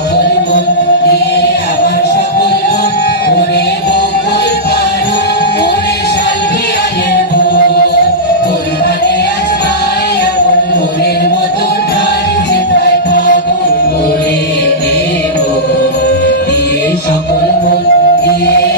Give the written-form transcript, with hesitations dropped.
সকল মন দিয়ে আমার সকল মন ওরে বকুল পারো ওরে শালবিয়ানের মন তোর হাতে আজ পাই এমন মনের মতো ঢালছে প্রায় ফাগুন ওরে দেব দিয়ে সকল মন দিয়ে